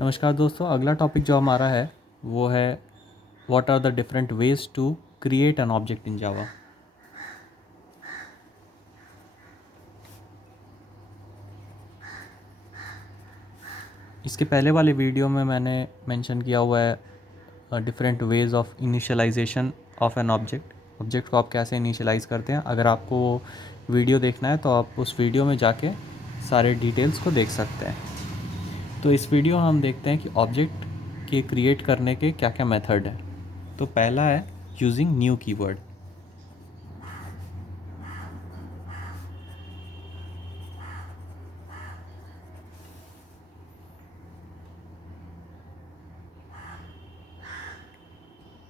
नमस्कार दोस्तों, अगला टॉपिक जो हमारा है वो है what are the different ways to create an object in Java. इसके पहले वाले वीडियो में मैंने मेंशन किया हुआ है different ways of initialisation of an object को आप कैसे इनिशियलाइज़ करते हैं। अगर आपको वो वीडियो देखना है तो आप उस वीडियो में जाके सारे डिटेल्स को देख सकते हैं। तो इस वीडियो में हम देखते हैं कि ऑब्जेक्ट के क्रिएट करने के क्या क्या मेथड है। तो पहला है यूजिंग न्यू कीवर्ड।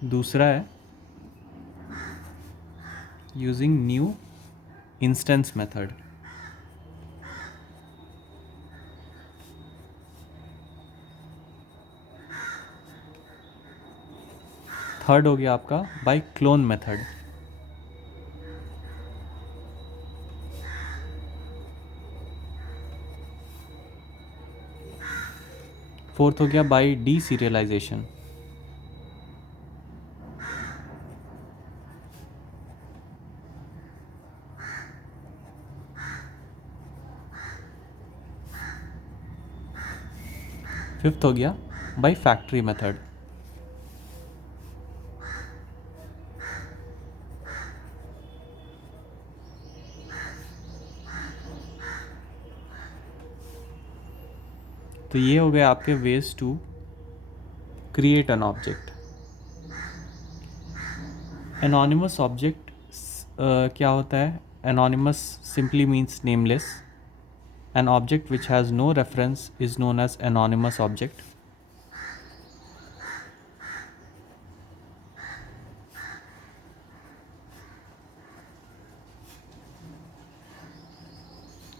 दूसरा है using new instance method. Third हो गया आपका बाय क्लोन मेथड। फोर्थ हो गया बाय डी सीरियलाइजेशन। फिफ्थ हो गया बाय फैक्ट्री मेथड। तो ये हो गए आपके ways to create an object. Anonymous object क्या होता है? Anonymous simply means nameless. An object which has no reference is known as anonymous object.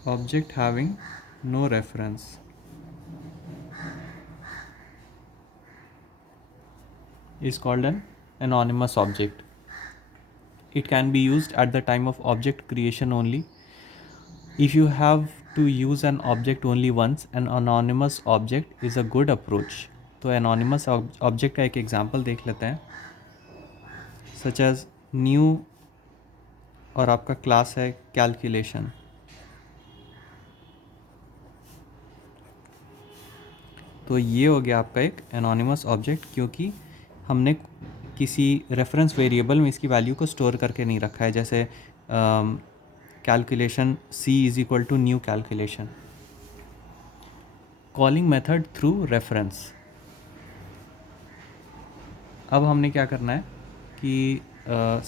Object having no reference is called an anonymous object. It can be used at the time of object creation only. If you have to use an object only once, an anonymous object is a good approach. तो anonymous object का एक example देख लेते हैं, such as new और आपका class है calculation. तो ये हो गया आपका एक एनोनिमस ऑब्जेक्ट, क्योंकि हमने किसी रेफरेंस वेरिएबल में इसकी वैल्यू को स्टोर करके नहीं रखा है। जैसे calculation c is equal to new calculation. Calling method through reference. अब हमने क्या करना है कि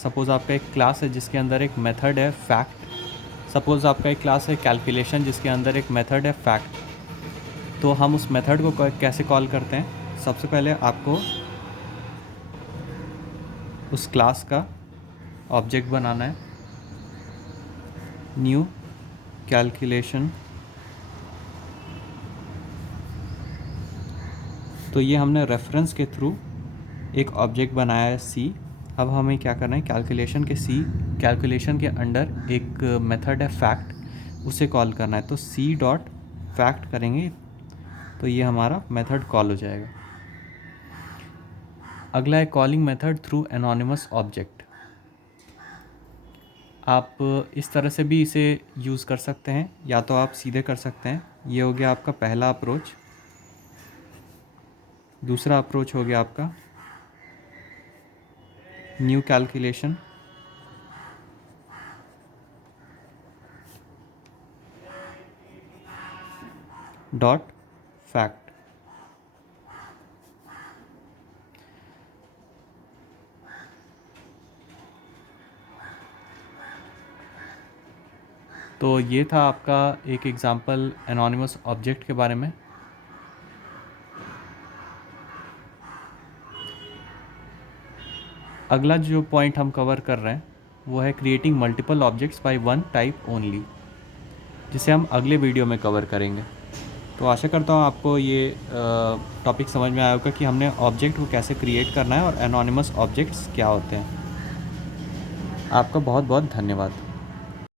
सपोज़ आपका एक क्लास है जिसके अंदर एक मेथड है फैक्ट। सपोज़ आपका एक क्लास है कैलकुलेशन जिसके अंदर एक मेथड है फैक्ट। तो हम उस मेथड को कैसे कॉल करते हैं? सबसे पहले आपको उस क्लास का ऑब्जेक्ट बनाना है, न्यू कैलकुलेशन। तो ये हमने रेफरेंस के थ्रू एक ऑब्जेक्ट बनाया है सी। अब हमें क्या करना है, कैलकुलेशन के अंडर एक मेथड है फैक्ट, उसे कॉल करना है। तो सी डॉट फैक्ट करेंगे तो ये हमारा मेथड कॉल हो जाएगा। अगला है calling method through anonymous object. आप इस तरह से भी इसे यूज़ कर सकते हैं, या तो आप सीधे कर सकते हैं। ये हो गया आपका पहला अप्रोच। दूसरा अप्रोच हो गया आपका न्यू कैलकुलेशन डॉट फैक्ट। तो ये था आपका एक एग्जांपल एनोनिमस ऑब्जेक्ट के बारे में। अगला जो पॉइंट हम कवर कर रहे हैं वो है creating multiple objects by one type only, जिसे हम अगले वीडियो में कवर करेंगे। तो आशा करता हूँ आपको ये टॉपिक समझ में आया होगा कि हमने ऑब्जेक्ट को कैसे क्रिएट करना है और एनोनिमस ऑब्जेक्ट्स क्या होते हैं। आपका बहुत बहुत धन्यवाद।